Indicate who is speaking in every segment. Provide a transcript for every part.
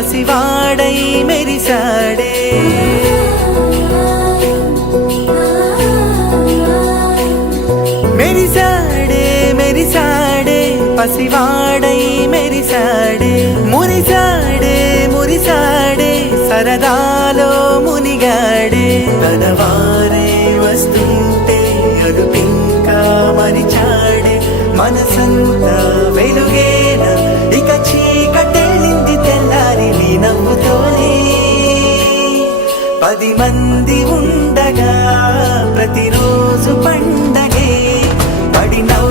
Speaker 1: పసివాడై మెరిసాడే మెరిసాడే మెరిసాడే పసివాడై మెరిసాడే మురిసాడే మురిసాడే సరదాలో మునిగాడే. తనవారే వస్తుంటే అదుపింకా మరిచాడే. మనసంతా వెలుగేన పది మంది ఉండగా ప్రతిరోజు పండగే.
Speaker 2: పడినవు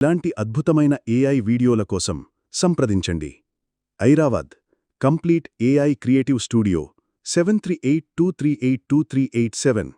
Speaker 3: ఇలాంటి అద్భుతమైన ఏఐ వీడియోల కోసం సంప్రదించండి. Airavat complete AI creative studio seven three eight two three eight two three eight seven.